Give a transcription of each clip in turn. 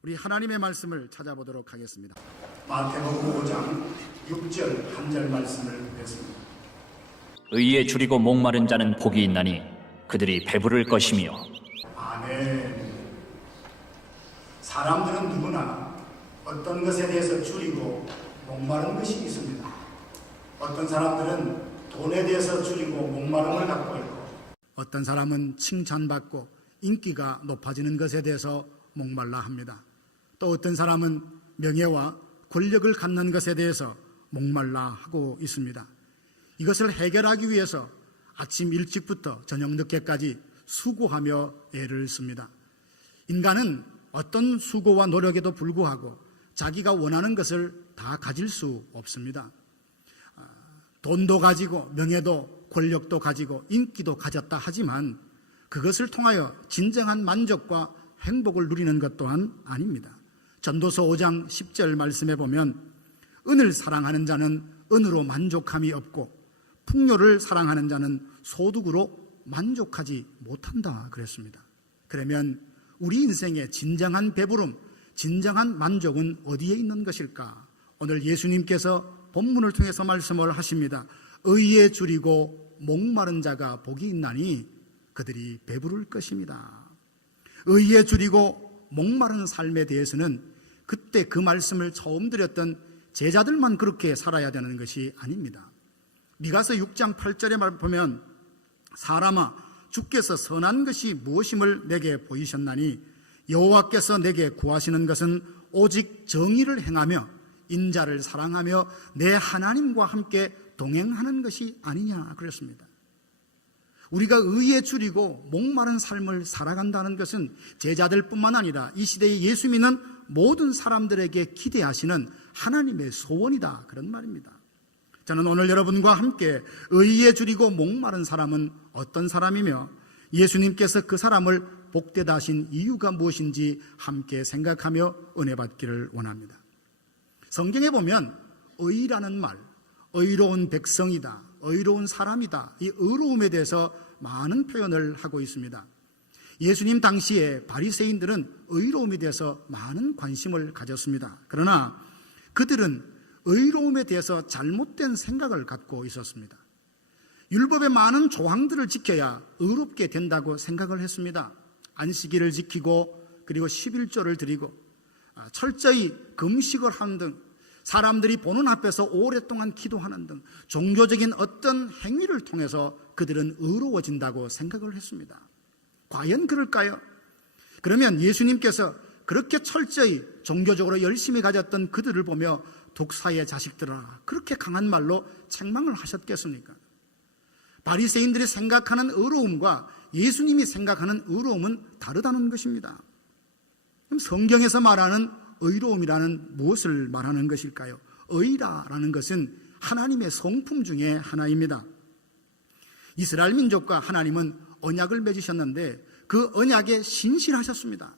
우리 하나님의 말씀을 찾아보도록 하겠습니다. 마태복음 5장 6절 한 절 말씀을 보겠습니다. 의에 줄이고 목마른 자는 복이 있나니 그들이 배부를 것이며. 아멘. 사람들은 누구나 어떤 것에 대해서 줄이고 목마른 것이 있습니다. 어떤 사람들은 돈에 대해서 줄이고 목마름을 갖고 있고, 어떤 사람은 칭찬받고 인기가 높아지는 것에 대해서 목말라 합니다. 또 어떤 사람은 명예와 권력을 갖는 것에 대해서 목말라 하고 있습니다. 이것을 해결하기 위해서 아침 일찍부터 저녁 늦게까지 수고하며 애를 씁니다. 인간은 어떤 수고와 노력에도 불구하고 자기가 원하는 것을 다 가질 수 없습니다. 돈도 가지고 명예도 권력도 가지고 인기도 가졌다 하지만 그것을 통하여 진정한 만족과 행복을 누리는 것 또한 아닙니다. 전도서 5장 10절 말씀에 보면 은을 사랑하는 자는 은으로 만족함이 없고 풍요를 사랑하는 자는 소득으로 만족하지 못한다 그랬습니다. 그러면 우리 인생의 진정한 배부름, 진정한 만족은 어디에 있는 것일까? 오늘 예수님께서 본문을 통해서 말씀을 하십니다. 의에 줄이고 목마른 자가 복이 있나니 그들이 배부를 것입니다. 의에 줄이고 목마른 삶에 대해서는 그때 그 말씀을 처음 드렸던 제자들만 그렇게 살아야 되는 것이 아닙니다. 미가서 6장 8절에 보면 사람아 주께서 선한 것이 무엇임을 내게 보이셨나니 여호와께서 내게 구하시는 것은 오직 정의를 행하며 인자를 사랑하며 내 하나님과 함께 동행하는 것이 아니냐 그랬습니다. 우리가 의에 줄이고 목마른 삶을 살아간다는 것은 제자들뿐만 아니라 이 시대에 예수 믿는 모든 사람들에게 기대하시는 하나님의 소원이다 그런 말입니다. 저는 오늘 여러분과 함께 의에 줄이고 목마른 사람은 어떤 사람이며 예수님께서 그 사람을 복되다 하신 이유가 무엇인지 함께 생각하며 은혜 받기를 원합니다. 성경에 보면 의라는 말, 의로운 백성이다, 의로운 사람이다, 이 의로움에 대해서 많은 표현을 하고 있습니다. 예수님 당시에 바리새인들은 의로움에 대해서 많은 관심을 가졌습니다. 그러나 그들은 의로움에 대해서 잘못된 생각을 갖고 있었습니다. 율법의 많은 조항들을 지켜야 의롭게 된다고 생각을 했습니다. 안식일을 지키고 그리고 11조를 드리고 철저히 금식을 하는 등 사람들이 보는 앞에서 오랫동안 기도하는 등 종교적인 어떤 행위를 통해서 그들은 의로워진다고 생각을 했습니다. 과연 그럴까요? 그러면 예수님께서 그렇게 철저히 종교적으로 열심히 가졌던 그들을 보며 독사의 자식들아 그렇게 강한 말로 책망을 하셨겠습니까? 바리새인들이 생각하는 의로움과 예수님이 생각하는 의로움은 다르다는 것입니다. 그럼 성경에서 말하는 의로움이라는 무엇을 말하는 것일까요? 의라는 것은 하나님의 성품 중에 하나입니다. 이스라엘 민족과 하나님은 언약을 맺으셨는데 그 언약에 신실하셨습니다.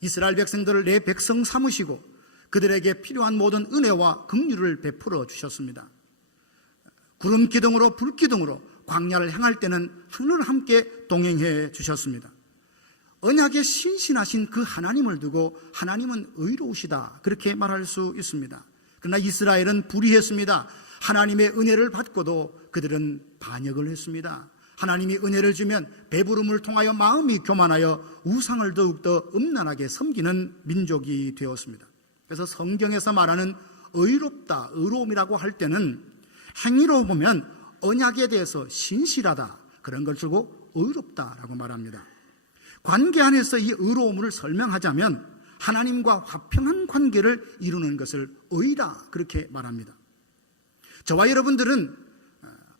이스라엘 백성들을 내 백성 삼으시고 그들에게 필요한 모든 은혜와 긍휼을 베풀어 주셨습니다. 구름 기둥으로 불 기둥으로 광야를 향할 때는 하늘을 함께 동행해 주셨습니다. 언약에 신실하신 그 하나님을 두고 하나님은 의로우시다 그렇게 말할 수 있습니다. 그러나 이스라엘은 불의했습니다. 하나님의 은혜를 받고도 그들은 반역을 했습니다. 하나님이 은혜를 주면 배부름을 통하여 마음이 교만하여 우상을 더욱더 음란하게 섬기는 민족이 되었습니다. 그래서 성경에서 말하는 의롭다, 의로움이라고 할 때는 행위로 보면 언약에 대해서 신실하다 그런 걸 주고 의롭다라고 말합니다. 관계 안에서 이 의로움을 설명하자면 하나님과 화평한 관계를 이루는 것을 의라 그렇게 말합니다. 저와 여러분들은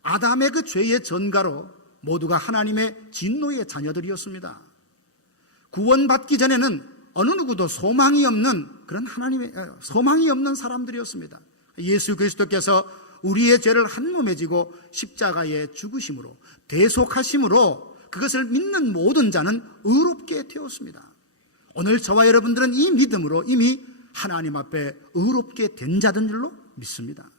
아담의 그 죄의 전가로 모두가 하나님의 진노의 자녀들이었습니다. 구원받기 전에는 어느 누구도 소망이 없는 그런 소망이 없는 사람들이었습니다. 예수 그리스도께서 우리의 죄를 한 몸에 지고 십자가에 죽으심으로 대속하심으로 그것을 믿는 모든 자는 의롭게 되었습니다. 오늘 저와 여러분들은 이 믿음으로 이미 하나님 앞에 의롭게 된 자인 줄로 믿습니다.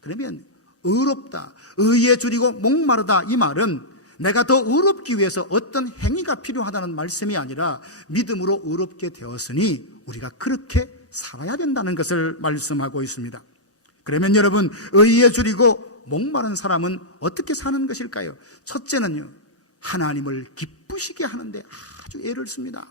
그러면 의롭다, 의에 줄이고 목마르다 이 말은 내가 더 의롭기 위해서 어떤 행위가 필요하다는 말씀이 아니라 믿음으로 의롭게 되었으니 우리가 그렇게 살아야 된다는 것을 말씀하고 있습니다. 그러면 여러분, 의에 줄이고 목마른 사람은 어떻게 사는 것일까요? 첫째는요, 하나님을 기쁘시게 하는데 아주 애를 씁니다.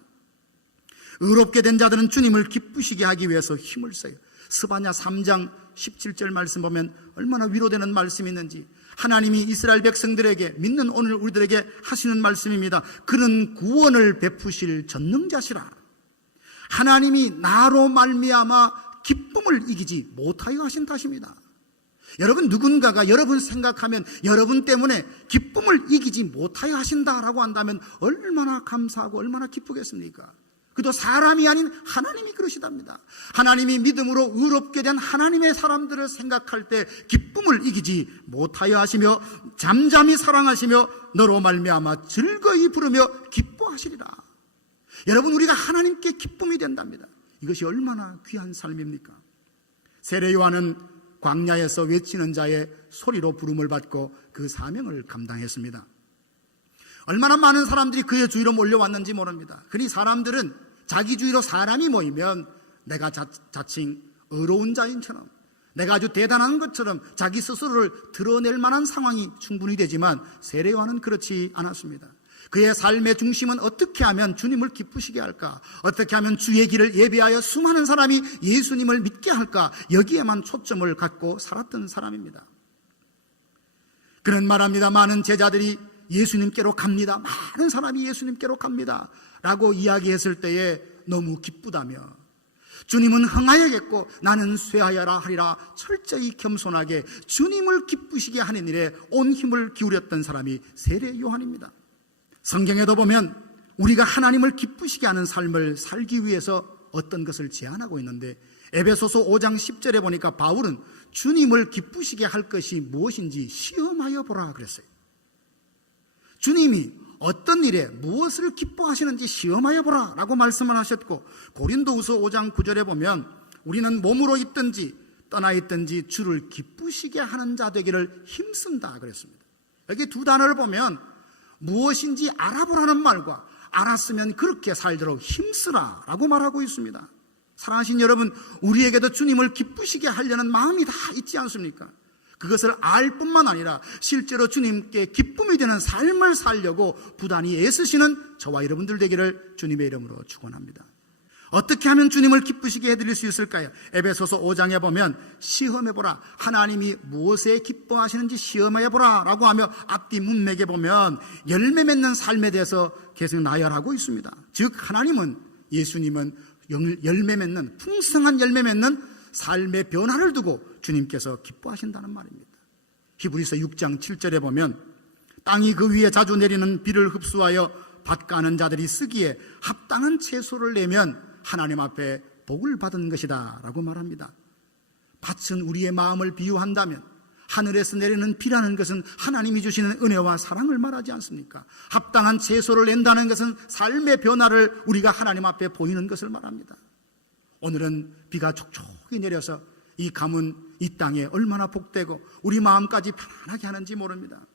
의롭게 된 자들은 주님을 기쁘시게 하기 위해서 힘을 써요. 스바냐 3장 17절 말씀 보면 얼마나 위로되는 말씀이 있는지, 하나님이 이스라엘 백성들에게, 믿는 오늘 우리들에게 하시는 말씀입니다. 그는 구원을 베푸실 전능자시라. 하나님이 나로 말미암아 기쁨을 이기지 못하여 하신 탓입니다. 여러분, 누군가가 여러분 생각하면 여러분 때문에 기쁨을 이기지 못하여 하신다라고 한다면 얼마나 감사하고 얼마나 기쁘겠습니까? 그도 사람이 아닌 하나님이 그러시답니다. 하나님이 믿음으로 의롭게 된 하나님의 사람들을 생각할 때 기쁨을 이기지 못하여 하시며 잠잠히 사랑하시며 너로 말미암아 즐거이 부르며 기뻐하시리라. 여러분, 우리가 하나님께 기쁨이 된답니다. 이것이 얼마나 귀한 삶입니까? 세례 요한은 광야에서 외치는 자의 소리로 부름을 받고 그 사명을 감당했습니다. 얼마나 많은 사람들이 그의 주위로 몰려왔는지 모릅니다. 그러니 사람들은 자기 주위로 사람이 모이면 내가 자칭 의로운 자인처럼, 내가 아주 대단한 것처럼 자기 스스로를 드러낼 만한 상황이 충분히 되지만 세례 요한은 그렇지 않았습니다. 그의 삶의 중심은 어떻게 하면 주님을 기쁘시게 할까, 어떻게 하면 주의 길을 예배하여 수많은 사람이 예수님을 믿게 할까, 여기에만 초점을 갖고 살았던 사람입니다. 그는 말합니다. 많은 제자들이 예수님께로 갑니다. 많은 사람이 예수님께로 갑니다 라고 이야기했을 때에 너무 기쁘다며, 주님은 흥하여겠고 나는 쇠하여라 하리라 철저히 겸손하게 주님을 기쁘시게 하는 일에 온 힘을 기울였던 사람이 세례 요한입니다. 성경에도 보면 우리가 하나님을 기쁘시게 하는 삶을 살기 위해서 어떤 것을 제안하고 있는데, 에베소서 5장 10절에 보니까 바울은 주님을 기쁘시게 할 것이 무엇인지 시험하여 보라 그랬어요. 주님이 어떤 일에 무엇을 기뻐하시는지 시험하여 보라 라고 말씀을 하셨고, 고린도후서 5장 9절에 보면 우리는 몸으로 있든지 떠나 있든지 주를 기쁘시게 하는 자 되기를 힘쓴다 그랬습니다. 여기 두 단어를 보면 무엇인지 알아보라는 말과 알았으면 그렇게 살도록 힘쓰라 라고 말하고 있습니다. 사랑하신 여러분, 우리에게도 주님을 기쁘시게 하려는 마음이 다 있지 않습니까? 그것을 알 뿐만 아니라 실제로 주님께 기쁨이 되는 삶을 살려고 부단히 애쓰시는 저와 여러분들 되기를 주님의 이름으로 축원합니다. 어떻게 하면 주님을 기쁘시게 해드릴 수 있을까요? 에베소서 5장에 보면 시험해보라, 하나님이 무엇에 기뻐하시는지 시험해보라 라고 하며 앞뒤 문맥에 보면 열매 맺는 삶에 대해서 계속 나열하고 있습니다. 즉 하나님은, 예수님은 열매 맺는, 풍성한 열매 맺는 삶의 변화를 두고 주님께서 기뻐하신다는 말입니다. 히브리서 6장 7절에 보면 땅이 그 위에 자주 내리는 비를 흡수하여 밭 가는 자들이 쓰기에 합당한 채소를 내면 하나님 앞에 복을 받은 것이다 라고 말합니다. 밭은 우리의 마음을 비유한다면 하늘에서 내리는 비라는 것은 하나님이 주시는 은혜와 사랑을 말하지 않습니까? 합당한 채소를 낸다는 것은 삶의 변화를 우리가 하나님 앞에 보이는 것을 말합니다. 오늘은 비가 촉촉히 내려서 이 가문, 이 땅에 얼마나 복되고 우리 마음까지 편안하게 하는지 모릅니다.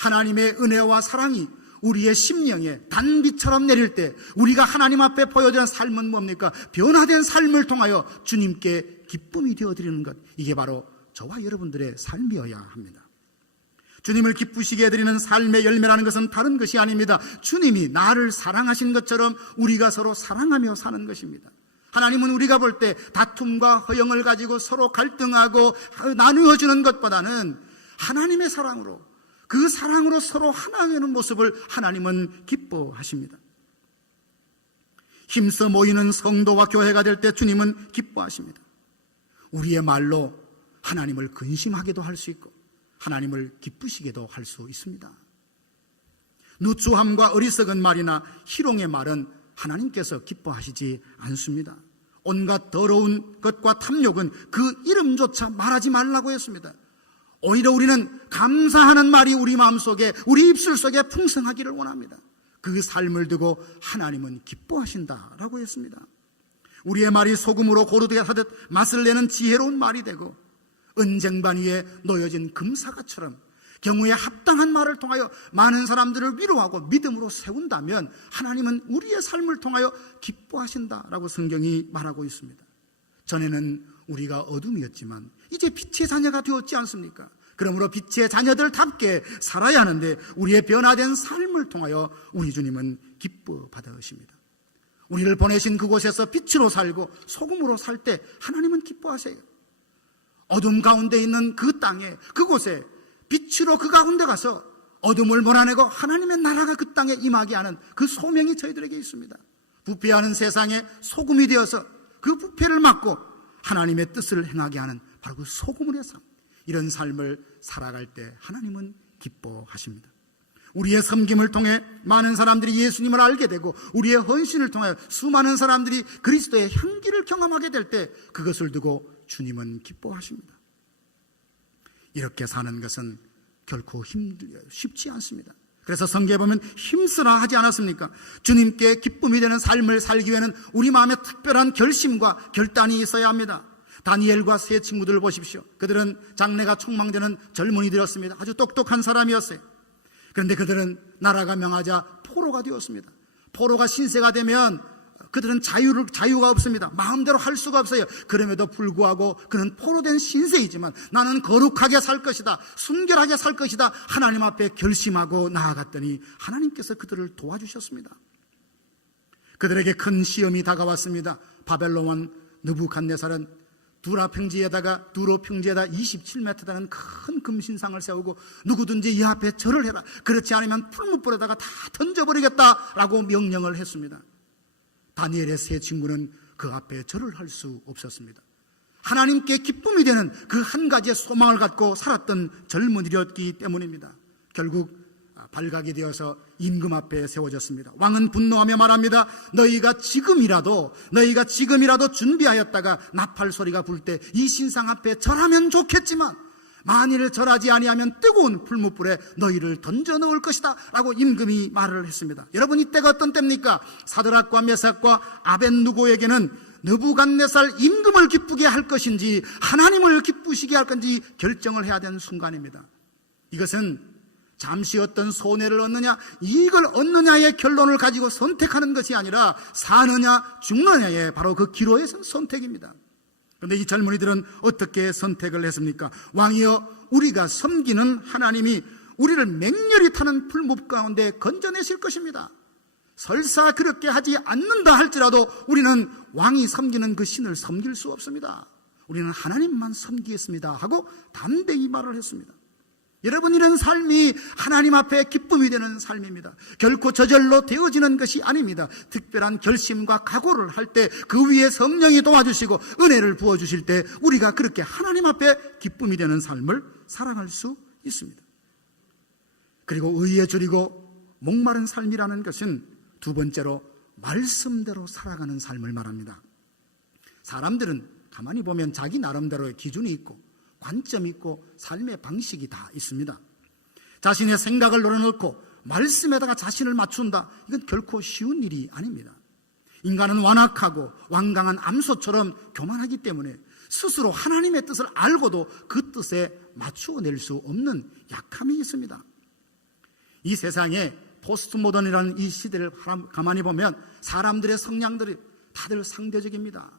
하나님의 은혜와 사랑이 우리의 심령에 단비처럼 내릴 때 우리가 하나님 앞에 보여드리는 삶은 뭡니까? 변화된 삶을 통하여 주님께 기쁨이 되어드리는 것, 이게 바로 저와 여러분들의 삶이어야 합니다. 주님을 기쁘시게 해드리는 삶의 열매라는 것은 다른 것이 아닙니다. 주님이 나를 사랑하신 것처럼 우리가 서로 사랑하며 사는 것입니다. 하나님은 우리가 볼 때 다툼과 허영을 가지고 서로 갈등하고 나누어주는 것보다는 하나님의 사랑으로, 그 사랑으로 서로 하나 되는 모습을 하나님은 기뻐하십니다. 힘써 모이는 성도와 교회가 될 때 주님은 기뻐하십니다. 우리의 말로 하나님을 근심하게도 할 수 있고 하나님을 기쁘시게도 할 수 있습니다. 누추함과 어리석은 말이나 희롱의 말은 하나님께서 기뻐하시지 않습니다. 온갖 더러운 것과 탐욕은 그 이름조차 말하지 말라고 했습니다. 오히려 우리는 감사하는 말이 우리 마음속에, 우리 입술 속에 풍성하기를 원합니다. 그 삶을 두고 하나님은 기뻐하신다라고 했습니다. 우리의 말이 소금으로 고르게 하듯 맛을 내는 지혜로운 말이 되고 은쟁반 위에 놓여진 금사과처럼 경우에 합당한 말을 통하여 많은 사람들을 위로하고 믿음으로 세운다면 하나님은 우리의 삶을 통하여 기뻐하신다라고 성경이 말하고 있습니다. 전에는 우리가 어둠이었지만 이제 빛의 자녀가 되었지 않습니까? 그러므로 빛의 자녀들답게 살아야 하는데 우리의 변화된 삶을 통하여 우리 주님은 기뻐 받으십니다. 우리를 보내신 그곳에서 빛으로 살고 소금으로 살 때 하나님은 기뻐하세요. 어둠 가운데 있는 그 땅에, 그곳에 빛으로 그 가운데 가서 어둠을 몰아내고 하나님의 나라가 그 땅에 임하게 하는 그 소명이 저희들에게 있습니다. 부패하는 세상에 소금이 되어서 그 부패를 막고 하나님의 뜻을 행하게 하는 바로 그 소금의 삶, 이런 삶을 살아갈 때 하나님은 기뻐하십니다. 우리의 섬김을 통해 많은 사람들이 예수님을 알게 되고 우리의 헌신을 통해 수많은 사람들이 그리스도의 향기를 경험하게 될 때 그것을 두고 주님은 기뻐하십니다. 이렇게 사는 것은 결코 쉽지 않습니다. 그래서 성경에 보면 힘쓰라 하지 않았습니까? 주님께 기쁨이 되는 삶을 살기 위해는 우리 마음에 특별한 결심과 결단이 있어야 합니다. 다니엘과 세 친구들을 보십시오. 그들은 장래가 촉망되는 젊은이들이었습니다. 아주 똑똑한 사람이었어요. 그런데 그들은 나라가 명하자 포로가 되었습니다. 포로가 신세가 되면 그들은 자유가 없습니다. 마음대로 할 수가 없어요. 그럼에도 불구하고 그는 포로된 신세이지만 나는 거룩하게 살 것이다, 순결하게 살 것이다, 하나님 앞에 결심하고 나아갔더니 하나님께서 그들을 도와주셨습니다. 그들에게 큰 시험이 다가왔습니다. 바벨론 왕 느부갓네살은 두로 평지에다 27m 되는 큰 금신상을 세우고 누구든지 이 앞에 절을 해라, 그렇지 않으면 풀무불에다가 다 던져버리겠다라고 명령을 했습니다. 다니엘의 세 친구는 그 앞에 절을 할 수 없었습니다. 하나님께 기쁨이 되는 그 한 가지의 소망을 갖고 살았던 젊은이였기 때문입니다. 결국 발각이 되어서 임금 앞에 세워졌습니다. 왕은 분노하며 말합니다. 너희가 지금이라도 준비하였다가 나팔 소리가 불 때 이 신상 앞에 절하면 좋겠지만 만일 절하지 아니하면 뜨거운 풀무불에 너희를 던져 넣을 것이다 라고 임금이 말을 했습니다. 여러분, 이때가 어떤 때입니까? 사드락과 메삭과 아벳느고에게는 느부갓네살 임금을 기쁘게 할 것인지 하나님을 기쁘시게 할 건지 결정을 해야 되는 순간입니다. 이것은 잠시 어떤 손해를 얻느냐, 이익을 얻느냐의 결론을 가지고 선택하는 것이 아니라 사느냐 죽느냐의 바로 그 기로에 선 선택입니다. 그런데 이 젊은이들은 어떻게 선택을 했습니까? 왕이여, 우리가 섬기는 하나님이 우리를 맹렬히 타는 풀무불 가운데 건져내실 것입니다. 설사 그렇게 하지 않는다 할지라도 우리는 왕이 섬기는 그 신을 섬길 수 없습니다. 우리는 하나님만 섬기겠습니다 하고 담대히 말을 했습니다. 여러분, 이런 삶이 하나님 앞에 기쁨이 되는 삶입니다. 결코 저절로 되어지는 것이 아닙니다. 특별한 결심과 각오를 할 때 그 위에 성령이 도와주시고 은혜를 부어주실 때 우리가 그렇게 하나님 앞에 기쁨이 되는 삶을 살아갈 수 있습니다. 그리고 의에 줄이고 목마른 삶이라는 것은 두 번째로 말씀대로 살아가는 삶을 말합니다. 사람들은 가만히 보면 자기 나름대로의 기준이 있고 관점이 있고 삶의 방식이 다 있습니다. 자신의 생각을 내려놓고 말씀에다가 자신을 맞춘다, 이건 결코 쉬운 일이 아닙니다. 인간은 완악하고 완강한 암소처럼 교만하기 때문에 스스로 하나님의 뜻을 알고도 그 뜻에 맞추어낼 수 없는 약함이 있습니다. 이 세상에 포스트 모던이라는 이 시대를 가만히 보면 사람들의 성향들이 다들 상대적입니다.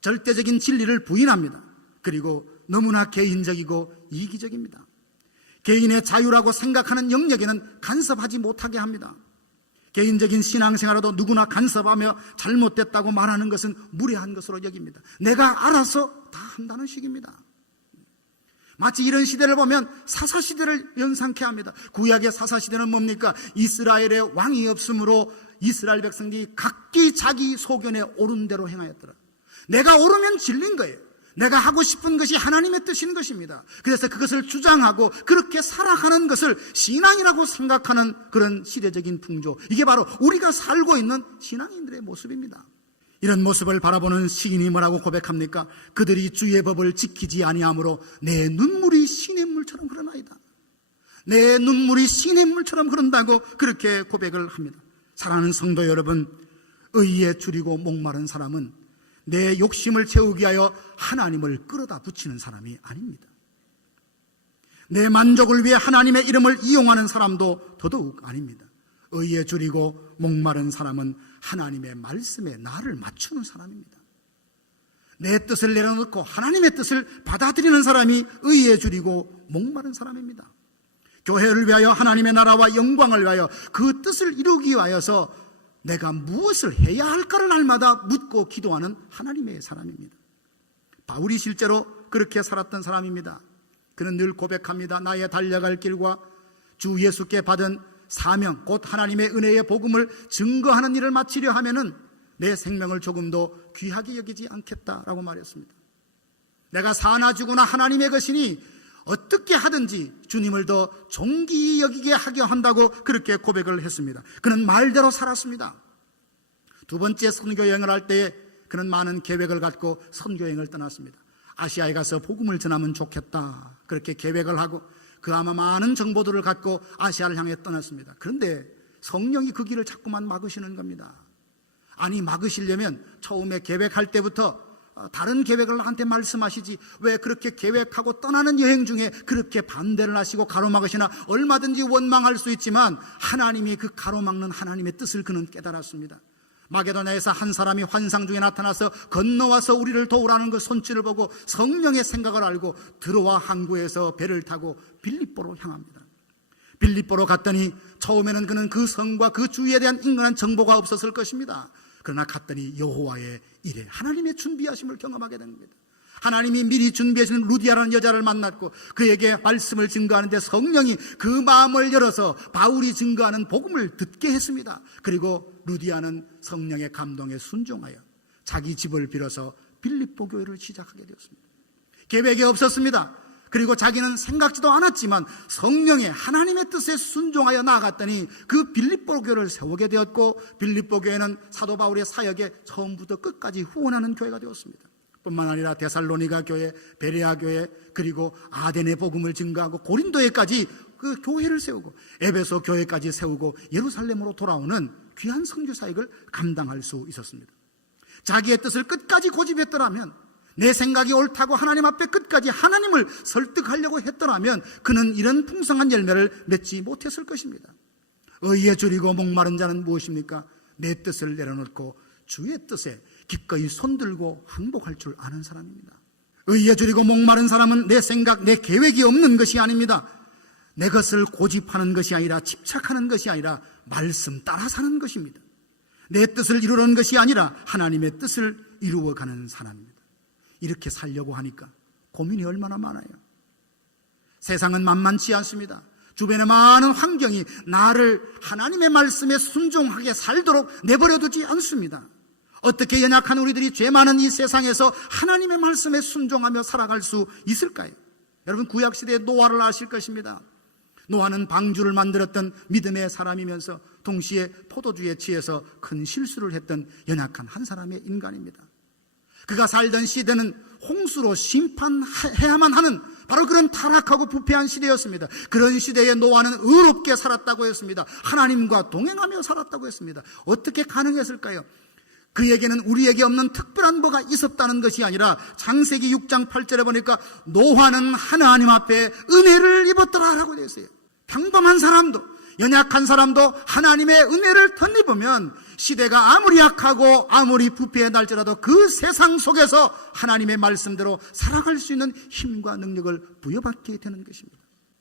절대적인 진리를 부인합니다. 그리고 너무나 개인적이고 이기적입니다. 개인의 자유라고 생각하는 영역에는 간섭하지 못하게 합니다. 개인적인 신앙생활에도 누구나 간섭하며 잘못됐다고 말하는 것은 무례한 것으로 여깁니다. 내가 알아서 다 한다는 식입니다. 마치 이런 시대를 보면 사사시대를 연상케 합니다. 구약의 사사시대는 뭡니까? 이스라엘의 왕이 없으므로 이스라엘 백성들이 각기 자기 소견에 옳은 대로 행하였더라. 내가 옳으면 진리인 거예요. 내가 하고 싶은 것이 하나님의 뜻인 것입니다. 그래서 그것을 주장하고 그렇게 살아가는 것을 신앙이라고 생각하는 그런 시대적인 풍조, 이게 바로 우리가 살고 있는 신앙인들의 모습입니다. 이런 모습을 바라보는 시인이 뭐라고 고백합니까? 그들이 주의 법을 지키지 아니하므로 내 눈물이 시냇물처럼 흐르나이다. 내 눈물이 시냇물처럼 흐른다고 그렇게 고백을 합니다. 사랑하는 성도 여러분, 의에 줄이고 목마른 사람은 내 욕심을 채우기 위하여 하나님을 끌어다 붙이는 사람이 아닙니다. 내 만족을 위해 하나님의 이름을 이용하는 사람도 더더욱 아닙니다. 의에 줄이고 목마른 사람은 하나님의 말씀에 나를 맞추는 사람입니다. 내 뜻을 내려놓고 하나님의 뜻을 받아들이는 사람이 의에 줄이고 목마른 사람입니다. 교회를 위하여 하나님의 나라와 영광을 위하여 그 뜻을 이루기 위하여서 내가 무엇을 해야 할까를 날마다 묻고 기도하는 하나님의 사람입니다. 바울이 실제로 그렇게 살았던 사람입니다. 그는 늘 고백합니다. 나의 달려갈 길과 주 예수께 받은 사명, 곧 하나님의 은혜의 복음을 증거하는 일을 마치려 하면은 내 생명을 조금도 귀하게 여기지 않겠다라고 말했습니다. 내가 사나 죽으나 하나님의 것이니 어떻게 하든지 주님을 더 존귀히 여기게 하게 한다고 그렇게 고백을 했습니다. 그는 말대로 살았습니다. 두 번째 선교여행을 할 때에 그는 많은 계획을 갖고 선교여행을 떠났습니다. 아시아에 가서 복음을 전하면 좋겠다 그렇게 계획을 하고 그 아마 많은 정보들을 갖고 아시아를 향해 떠났습니다. 그런데 성령이 그 길을 자꾸만 막으시는 겁니다. 아니, 막으시려면 처음에 계획할 때부터 다른 계획을 나한테 말씀하시지 왜 그렇게 계획하고 떠나는 여행 중에 그렇게 반대를 하시고 가로막으시나. 얼마든지 원망할 수 있지만 하나님이 그 가로막는 하나님의 뜻을 그는 깨달았습니다. 마게도냐에서 한 사람이 환상 중에 나타나서 건너와서 우리를 도우라는 그 손짓을 보고 성령의 생각을 알고 들어와 항구에서 배를 타고 빌립보로 향합니다. 빌립보로 갔더니 처음에는 그는 그 성과 그 주위에 대한 인간한 정보가 없었을 것입니다. 그러나 갔더니 여호와의 일에 하나님의 준비하심을 경험하게 됩니다. 하나님이 미리 준비하신 루디아라는 여자를 만났고 그에게 말씀을 증거하는데 성령이 그 마음을 열어서 바울이 증거하는 복음을 듣게 했습니다. 그리고 루디아는 성령의 감동에 순종하여 자기 집을 빌어서 빌립보 교회를 시작하게 되었습니다. 계획이 없었습니다. 그리고 자기는 생각지도 않았지만 성령의 하나님의 뜻에 순종하여 나아갔더니 그 빌립보 교회를 세우게 되었고 빌립보 교회는 사도 바울의 사역에 처음부터 끝까지 후원하는 교회가 되었습니다. 뿐만 아니라 데살로니가 교회, 베레아 교회, 그리고 아덴의 복음을 증거하고 고린도에까지 그 교회를 세우고 에베소 교회까지 세우고 예루살렘으로 돌아오는 귀한 선교 사역을 감당할 수 있었습니다. 자기의 뜻을 끝까지 고집했더라면, 내 생각이 옳다고 하나님 앞에 끝까지 하나님을 설득하려고 했더라면 그는 이런 풍성한 열매를 맺지 못했을 것입니다. 의에 줄이고 목마른 자는 무엇입니까? 내 뜻을 내려놓고 주의 뜻에 기꺼이 손들고 항복할 줄 아는 사람입니다. 의에 줄이고 목마른 사람은 내 생각, 내 계획이 없는 것이 아닙니다. 내 것을 고집하는 것이 아니라, 집착하는 것이 아니라 말씀 따라 사는 것입니다. 내 뜻을 이루려는 것이 아니라 하나님의 뜻을 이루어가는 사람입니다. 이렇게 살려고 하니까 고민이 얼마나 많아요. 세상은 만만치 않습니다. 주변의 많은 환경이 나를 하나님의 말씀에 순종하게 살도록 내버려두지 않습니다. 어떻게 연약한 우리들이 죄 많은 이 세상에서 하나님의 말씀에 순종하며 살아갈 수 있을까요? 여러분, 구약시대의 노아를 아실 것입니다. 노아는 방주를 만들었던 믿음의 사람이면서 동시에 포도주에 취해서 큰 실수를 했던 연약한 한 사람의 인간입니다. 그가 살던 시대는 홍수로 심판해야만 하는 바로 그런 타락하고 부패한 시대였습니다. 그런 시대에 노아는 의롭게 살았다고 했습니다. 하나님과 동행하며 살았다고 했습니다. 어떻게 가능했을까요? 그에게는 우리에게 없는 특별한 뭐가 있었다는 것이 아니라 창세기 6장 8절에 보니까 노아는 하나님 앞에 은혜를 입었더라라고 되어 있어요. 평범한 사람도, 연약한 사람도 하나님의 은혜를 덧입으면 시대가 아무리 약하고 아무리 부패해 날지라도 그 세상 속에서 하나님의 말씀대로 살아갈 수 있는 힘과 능력을 부여받게 되는 것입니다.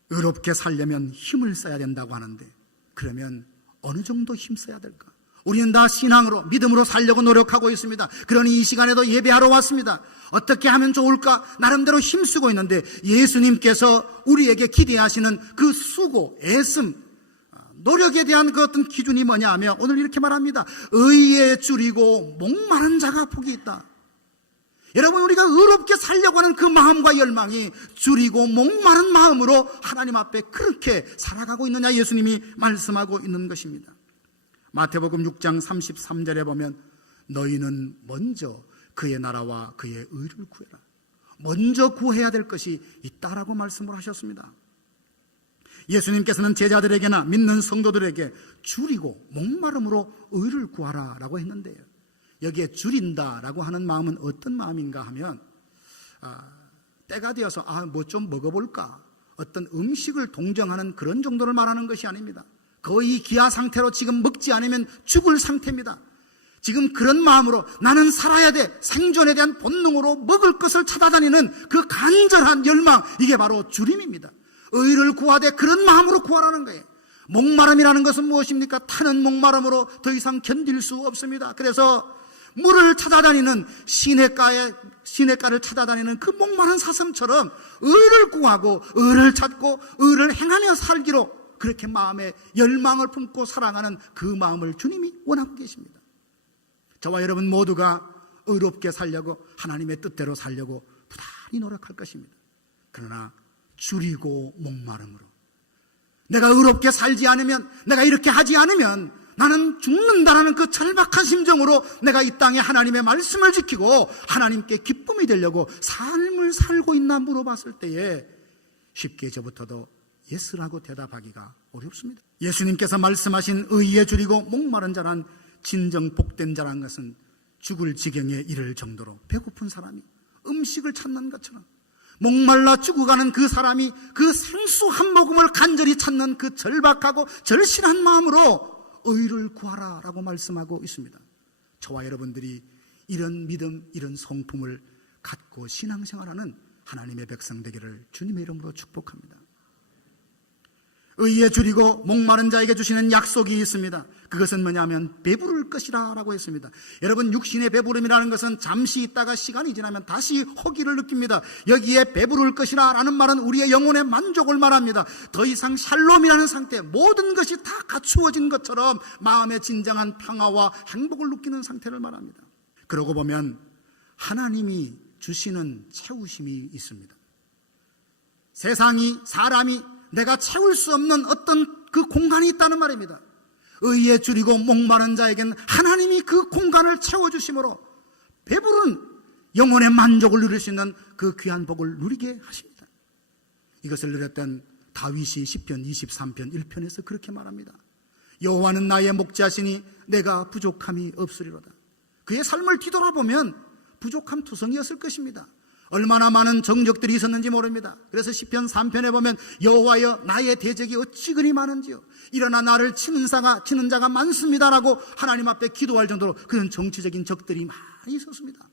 의롭게 살려면 힘을 써야 된다고 하는데, 그러면 어느 정도 힘 써야 될까? 우리는 다 신앙으로, 믿음으로 살려고 노력하고 있습니다. 그러니 이 시간에도 예배하러 왔습니다. 어떻게 하면 좋을까? 나름대로 힘쓰고 있는데 예수님께서 우리에게 기대하시는 그 수고, 애씀, 노력에 대한 그 어떤 기준이 뭐냐 하면 오늘 이렇게 말합니다. 의에 줄이고 목마른 자가 복이 있다. 여러분, 우리가 의롭게 살려고 하는 그 마음과 열망이 줄이고 목마른 마음으로 하나님 앞에 그렇게 살아가고 있느냐, 예수님이 말씀하고 있는 것입니다. 마태복음 6장 33절에 보면 너희는 먼저 그의 나라와 그의 의를 구해라. 먼저 구해야 될 것이 있다라고 말씀을 하셨습니다. 예수님께서는 제자들에게나 믿는 성도들에게 줄이고 목마름으로 의를 구하라 라고 했는데요, 여기에 줄인다라고 하는 마음은 어떤 마음인가 하면 때가 되어서 뭐 좀 먹어볼까, 어떤 음식을 동정하는 그런 정도를 말하는 것이 아닙니다. 거의 기아 상태로 지금 먹지 않으면 죽을 상태입니다. 지금 그런 마음으로 나는 살아야 돼, 생존에 대한 본능으로 먹을 것을 찾아다니는 그 간절한 열망, 이게 바로 주림입니다. 의를 구하되 그런 마음으로 구하라는 거예요. 목마름이라는 것은 무엇입니까? 타는 목마름으로 더 이상 견딜 수 없습니다. 그래서 물을 찾아다니는 시냇가를 찾아다니는 그 목마른 사슴처럼 의를 구하고 의를 찾고 의를 행하며 살기로, 그렇게 마음에 열망을 품고 살아가는 그 마음을 주님이 원하고 계십니다. 저와 여러분 모두가 의롭게 살려고, 하나님의 뜻대로 살려고 부단히 노력할 것입니다. 그러나 줄이고 목마름으로, 내가 의롭게 살지 않으면, 내가 이렇게 하지 않으면 나는 죽는다라는 그 절박한 심정으로 내가 이 땅에 하나님의 말씀을 지키고 하나님께 기쁨이 되려고 삶을 살고 있나 물어봤을 때에 쉽게 저부터도 예스라고 대답하기가 어렵습니다. 예수님께서 말씀하신 의에 줄이고 목마른 자란 진정 복된 자란 것은 죽을 지경에 이를 정도로 배고픈 사람이 음식을 찾는 것처럼, 목말라 죽어가는 그 사람이 그 생수 한 모금을 간절히 찾는 그 절박하고 절실한 마음으로 의를 구하라 라고 말씀하고 있습니다. 저와 여러분들이 이런 믿음, 이런 성품을 갖고 신앙생활하는 하나님의 백성 되기를 주님의 이름으로 축복합니다. 의에 줄이고 목마른 자에게 주시는 약속이 있습니다. 그것은 뭐냐면 배부를 것이라 라고 했습니다. 여러분, 육신의 배부름이라는 것은 잠시 있다가 시간이 지나면 다시 허기를 느낍니다. 여기에 배부를 것이라 라는 말은 우리의 영혼의 만족을 말합니다. 더 이상 샬롬이라는 상태, 모든 것이 다 갖추어진 것처럼 마음의 진정한 평화와 행복을 느끼는 상태를 말합니다. 그러고 보면 하나님이 주시는 채우심이 있습니다. 세상이, 사람이 내가 채울 수 없는 어떤 그 공간이 있다는 말입니다. 의에 줄이고 목마른 자에게는 하나님이 그 공간을 채워주심으로 배부른 영혼의 만족을 누릴 수 있는 그 귀한 복을 누리게 하십니다. 이것을 누렸던 다윗이 시편 23편 1편에서 그렇게 말합니다. 여호와는 나의 목자시니 내가 부족함이 없으리로다. 그의 삶을 뒤돌아보면 부족함 투성이었을 것입니다. 얼마나 많은 정적들이 있었는지 모릅니다. 그래서 시편 3편에 보면 여호와여 나의 대적이 어찌 그리 많은지요, 일어나 나를 치는 자가 많습니다라고 하나님 앞에 기도할 정도로 그런 정치적인 적들이 많이 있었습니다.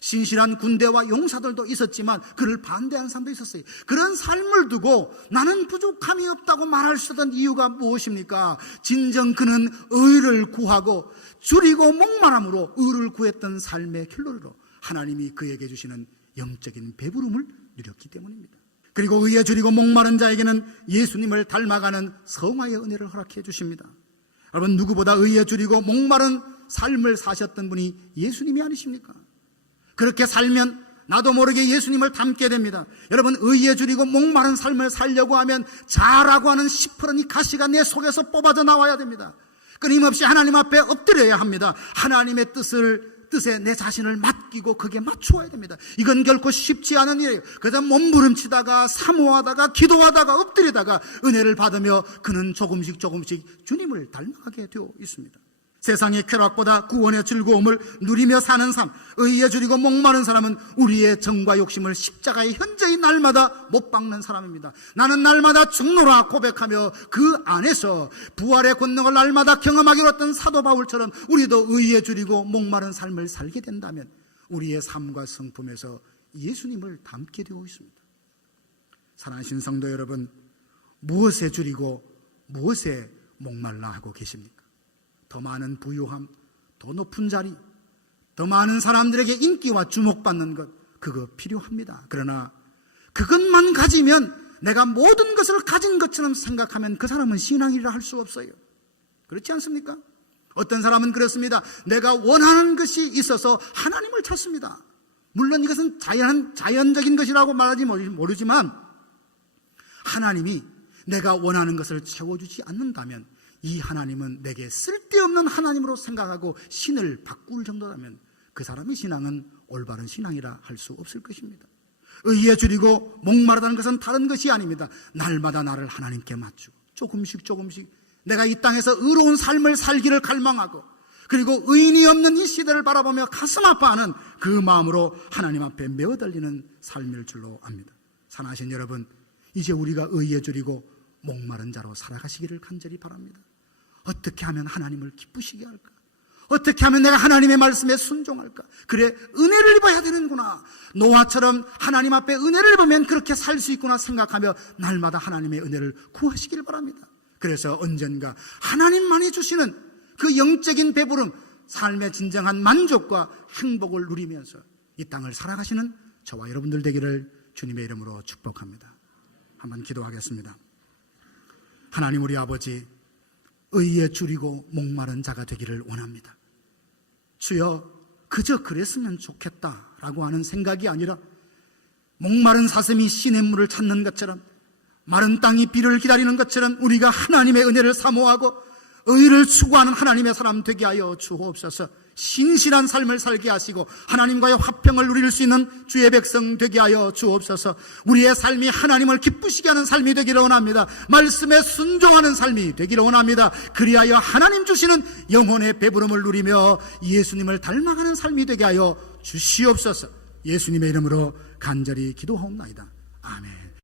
신실한 군대와 용사들도 있었지만 그를 반대하는 사람도 있었어요. 그런 삶을 두고 나는 부족함이 없다고 말할 수 있던 이유가 무엇입니까? 진정 그는 의를 구하고 줄이고 목마름으로 의를 구했던 삶의 결론으로 하나님이 그에게 주시는 영적인 배부름을 누렸기 때문입니다. 그리고 의에 줄이고 목마른 자에게는 예수님을 닮아가는 성화의 은혜를 허락해 주십니다. 여러분, 누구보다 의에 줄이고 목마른 삶을 사셨던 분이 예수님이 아니십니까? 그렇게 살면 나도 모르게 예수님을 닮게 됩니다. 여러분, 의에 줄이고 목마른 삶을 살려고 하면 자라고 하는 시퍼런이 가시가 내 속에서 뽑아져 나와야 됩니다. 끊임없이 하나님 앞에 엎드려야 합니다. 하나님의 뜻에 내 자신을 맡기고 거기에 맞추어야 됩니다. 이건 결코 쉽지 않은 일이에요. 그래서 몸부림치다가 사모하다가 기도하다가 엎드리다가 은혜를 받으며 그는 조금씩 주님을 닮아가게 되어 있습니다. 세상의 쾌락보다 구원의 즐거움을 누리며 사는 삶, 의에 줄이고 목마른 사람은 우리의 정과 욕심을 십자가의 현재의 날마다 못 박는 사람입니다. 나는 날마다 죽노라 고백하며 그 안에서 부활의 권능을 날마다 경험하기로 했던 사도 바울처럼 우리도 의에 줄이고 목마른 삶을 살게 된다면 우리의 삶과 성품에서 예수님을 닮게 되어 있습니다. 사랑하신 성도 여러분, 무엇에 줄이고 무엇에 목말라 하고 계십니까? 더 많은 부유함, 더 높은 자리, 더 많은 사람들에게 인기와 주목받는 것, 그거 필요합니다. 그러나 그것만 가지면 내가 모든 것을 가진 것처럼 생각하면 그 사람은 신앙이라 할 수 없어요. 그렇지 않습니까? 어떤 사람은 그렇습니다. 내가 원하는 것이 있어서 하나님을 찾습니다. 물론 이것은 자연적인 것이라고 말하지 모르지만 하나님이 내가 원하는 것을 채워주지 않는다면 이 하나님은 내게 쓸데없는 하나님으로 생각하고 신을 바꿀 정도라면 그 사람의 신앙은 올바른 신앙이라 할 수 없을 것입니다. 의에 줄이고 목마르다는 것은 다른 것이 아닙니다. 날마다 나를 하나님께 맞추고 조금씩 내가 이 땅에서 의로운 삶을 살기를 갈망하고, 그리고 의인이 없는 이 시대를 바라보며 가슴 아파하는 그 마음으로 하나님 앞에 메어달리는 삶일 줄로 압니다. 사랑하신 여러분, 이제 우리가 의에 줄이고 목마른 자로 살아가시기를 간절히 바랍니다. 어떻게 하면 하나님을 기쁘시게 할까? 어떻게 하면 내가 하나님의 말씀에 순종할까? 그래, 은혜를 입어야 되는구나. 노아처럼 하나님 앞에 은혜를 입으면 그렇게 살 수 있구나 생각하며 날마다 하나님의 은혜를 구하시길 바랍니다. 그래서 언젠가 하나님만이 주시는 그 영적인 배부름, 삶의 진정한 만족과 행복을 누리면서 이 땅을 살아가시는 저와 여러분들 되기를 주님의 이름으로 축복합니다. 한번 기도하겠습니다. 하나님 우리 아버지, 의에 줄이고 목마른 자가 되기를 원합니다. 주여, 그저 그랬으면 좋겠다라고 하는 생각이 아니라 목마른 사슴이 시냇물을 찾는 것처럼, 마른 땅이 비를 기다리는 것처럼 우리가 하나님의 은혜를 사모하고 의를 추구하는 하나님의 사람 되게 하여 주옵소서. 신실한 삶을 살게 하시고 하나님과의 화평을 누릴 수 있는 주의 백성 되게 하여 주옵소서. 우리의 삶이 하나님을 기쁘시게 하는 삶이 되기를 원합니다. 말씀에 순종하는 삶이 되기를 원합니다. 그리하여 하나님 주시는 영혼의 배부름을 누리며 예수님을 닮아가는 삶이 되게 하여 주시옵소서. 예수님의 이름으로 간절히 기도하옵나이다. 아멘.